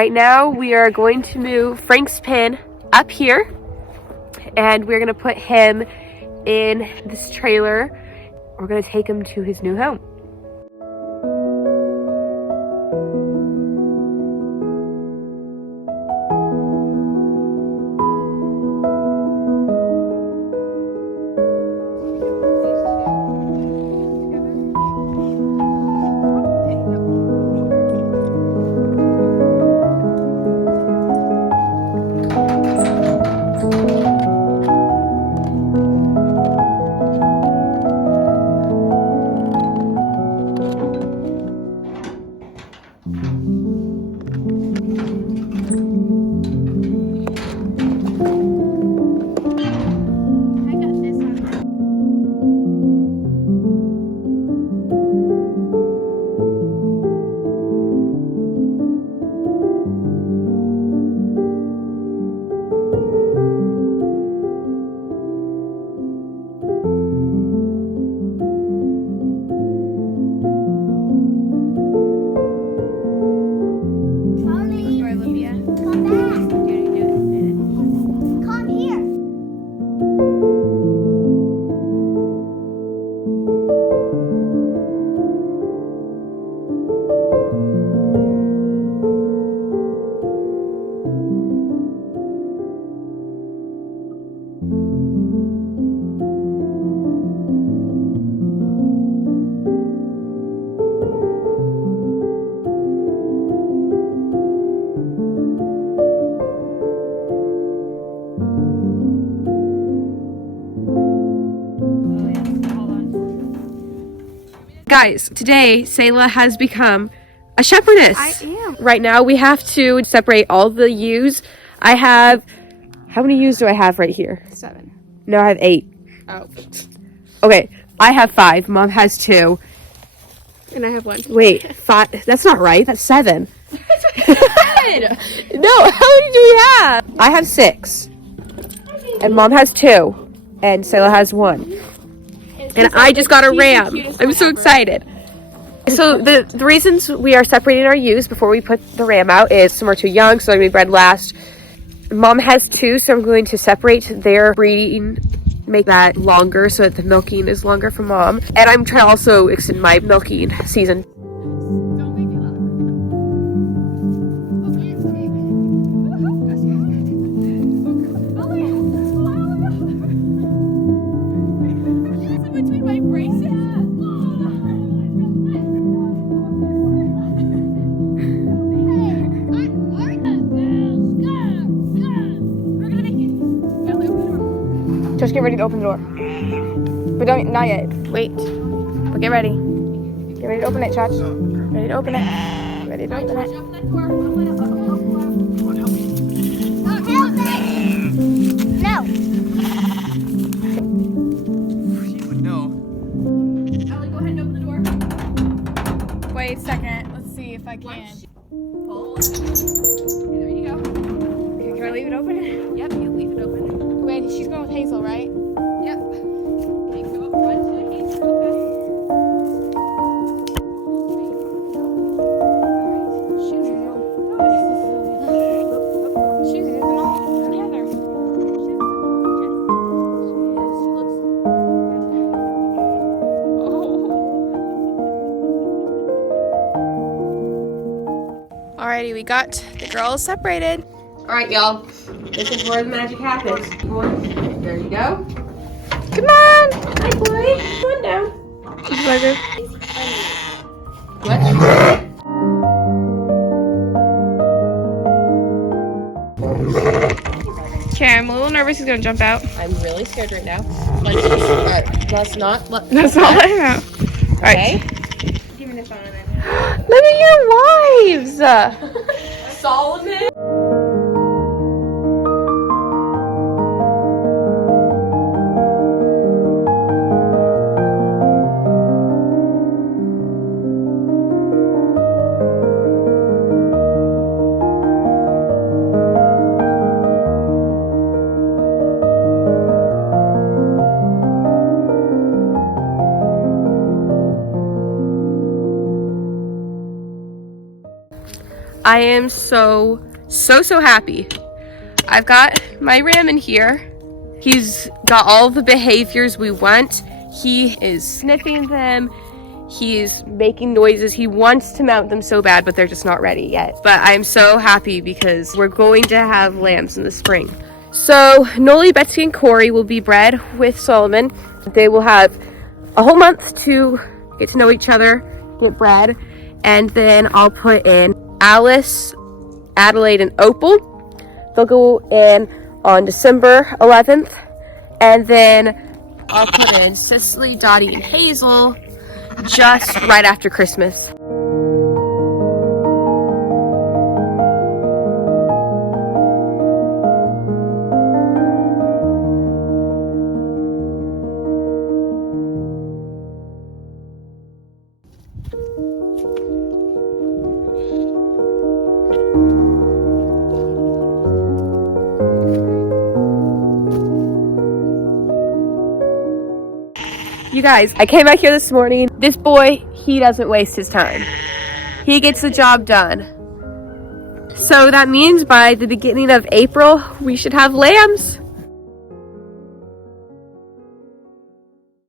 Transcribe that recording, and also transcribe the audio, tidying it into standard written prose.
right now we are going to move Frank's pen up here, and we're gonna put him in this trailer. We're gonna take him to his new home. Guys, today Selah has become a shepherdess. I am. Right now we have to separate all the ewes. I have, how many ewes do I have right here? 7. No, I have 8. Oh. Okay, I have 5. Mom has 2. And I have 1. Wait, 5? That's not right. That's 7. That's what you said. No, how many do we have? I have 6. And Mom has 2. And Selah has 1. And I just got a ram. I'm so excited. So the reasons we are separating our ewes before we put the ram out is some are too young, so they're going to be bred last. Mom has 2, so I'm going to separate their breeding, make that longer so that the milking is longer for Mom. And I'm trying to also extend my milking season. Just get ready to open the door. But don't, not yet. Wait. But get ready. Get ready to open it, Chach. Ready to open it. Ready to open it. No. She would know. Ellie, go ahead and open the door. Wait a second. Let's see if I can. Pull. Okay, there you go. Okay, can I leave it open? Yep, you leave it open. Wait, she's going with Hazel, right? Yep. Okay, go up front to the case real fast. Shoes isn't all together. Alrighty, we got the girls separated. Alright, y'all. This is where the magic happens. There you go. Come on! Hi, boy. Come on down. What? Okay, I'm a little nervous he's gonna jump out. I'm really scared right now. Let's not. That's all I know. Okay. Give me the phone. Look at your wives! Solomon. I am so happy. I've got my ram in here. He's got all the behaviors we want. He is sniffing them. He's making noises. He wants to mount them so bad, but they're just not ready yet. But I'm so happy because we're going to have lambs in the spring. So Noli, Betsy, and Corey will be bred with Solomon. They will have a whole month to get to know each other, get bred, and then I'll put in Alice, Adelaide, and Opal. They'll go in on December 11th, and then I'll put in Cicely, Dottie, and Hazel just right after Christmas. You guys, I came back here this morning. This boy, he doesn't waste his time. He gets the job done. So that means by the beginning of April, we should have lambs.